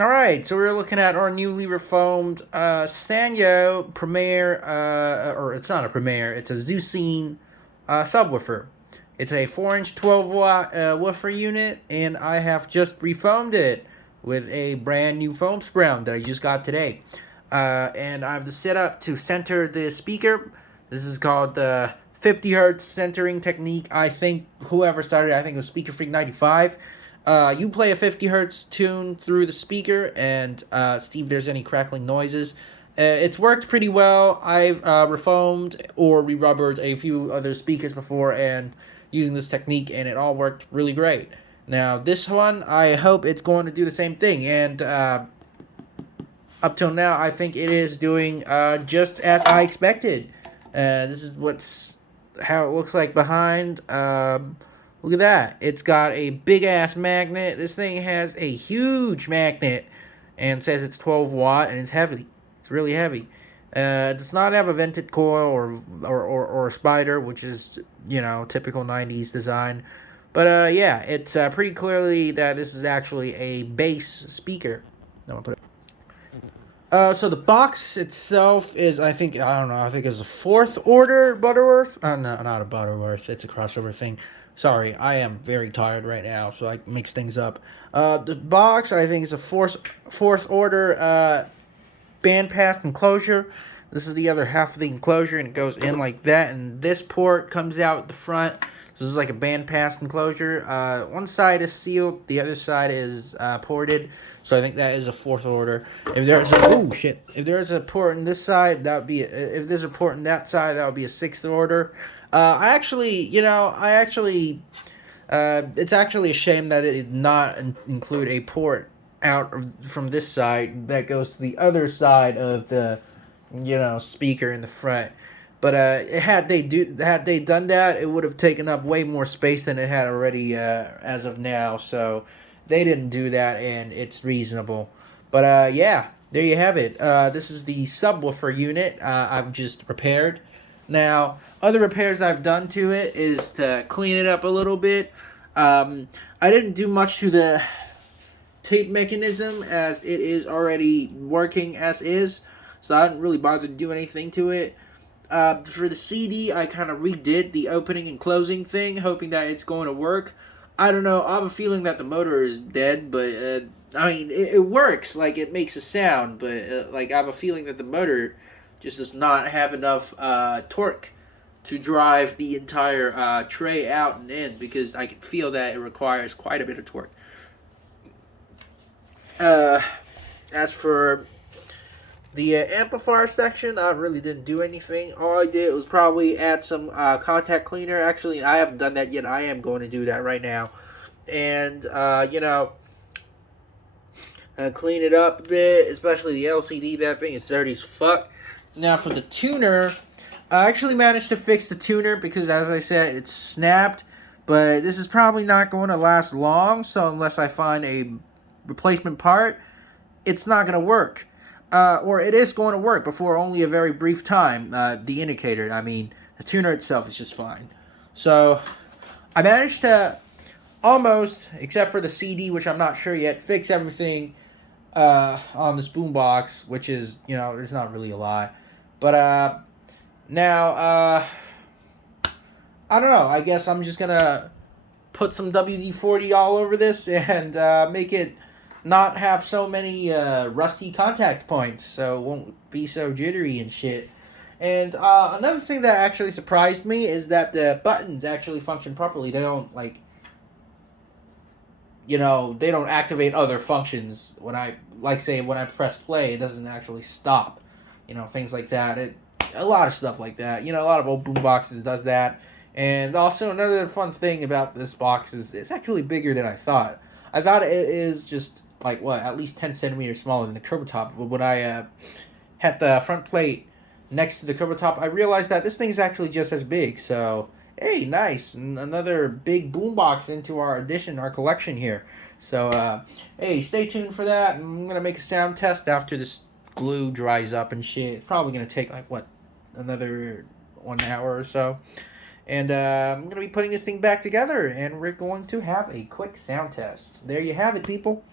Alright, so we're looking at our newly reformed Sanyo Premier, or it's not a Premier, it's a Zucine subwoofer. It's a 4-inch 12-watt woofer unit, and I have just refoamed it with a brand new foam sprout that I just got today. And I have the setup to center the speaker. This is called the 50 hertz centering technique. I think whoever started it, I think it was Speaker Freak 95. You play a 50 hertz tune through the speaker and see if there's any crackling noises. It's worked pretty well. I've refoamed or re-rubbered a few other speakers before and using this technique, and it all worked really great. Now, this one, I hope it's going to do the same thing, and up till now, I think it is doing just as I expected. This is how it looks like behind. Look at that. It's got a big ass magnet. This thing has a huge magnet and says it's 12 watt and it's heavy. It's really heavy. It does not have a vented coil or a spider, which is, typical 90s design. But yeah, it's pretty clearly that this is actually a bass speaker. No, I'll put it. So the box itself is, I think it's a fourth order Butterworth. No, not a Butterworth. It's a crossover thing. Sorry, I am very tired right now, so I mix things up. The box, I think, is a fourth order bandpass enclosure. This is the other half of the enclosure, and it goes in like that, and this port comes out the front. This is like a bandpass enclosure. One side is sealed, the other side is ported. So I think that is a fourth order. If there's if there's a port in this side, that would be if there's a port in that side, that would be a sixth order. It's actually a shame that it did not include a port out from this side that goes to the other side of the, speaker in the front. But had they done that, it would have taken up way more space than it had already as of now. So they didn't do that, and it's reasonable. But yeah, there you have it. This is the subwoofer unit I've just repaired. Now, other repairs I've done to it is to clean it up a little bit. I didn't do much to the tape mechanism as it is already working as is, so I didn't really bother to do anything to it. For the CD, I kind of redid the opening and closing thing, hoping that it's going to work. I don't know. I have a feeling that the motor is dead, but it works. Like, it makes a sound, but I have a feeling that the motor just does not have enough torque to drive the entire tray out and in, because I can feel that it requires quite a bit of torque. As for the amplifier section, I really didn't do anything. All I did was probably add some contact cleaner. Actually, I haven't done that yet. I am going to do that right now. And, clean it up a bit, especially the LCD. That thing is dirty as fuck. Now, for the tuner, I actually managed to fix the tuner because, as I said, it's snapped. But this is probably not going to last long, so unless I find a replacement part, it's not going to work. Or it is going to work, but for only a very brief time. The indicator, the tuner itself is just fine. So, I managed to almost, except for the CD, which I'm not sure yet, fix everything on this boombox, which is, it's not really a lie. But now, I don't know. I guess I'm just going to put some WD-40 all over this and make it not have so many rusty contact points, so it won't be so jittery and shit. And another thing that actually surprised me is that the buttons actually function properly. They don't they don't activate other functions. When I press play, it doesn't actually stop. Things like that. A lot of stuff like that. A lot of old boom boxes does that. And also another fun thing about this box is it's actually bigger than I thought. I thought it is just at least 10 centimeters smaller than the curb top. But when I had the front plate next to the curb top, I realized that this thing's actually just as big. So, hey, nice. Another big boombox into our collection here. So, hey, stay tuned for that. I'm going to make a sound test after this glue dries up and shit. It's probably going to take, another 1 hour or so. And I'm going to be putting this thing back together, and we're going to have a quick sound test. There you have it, people.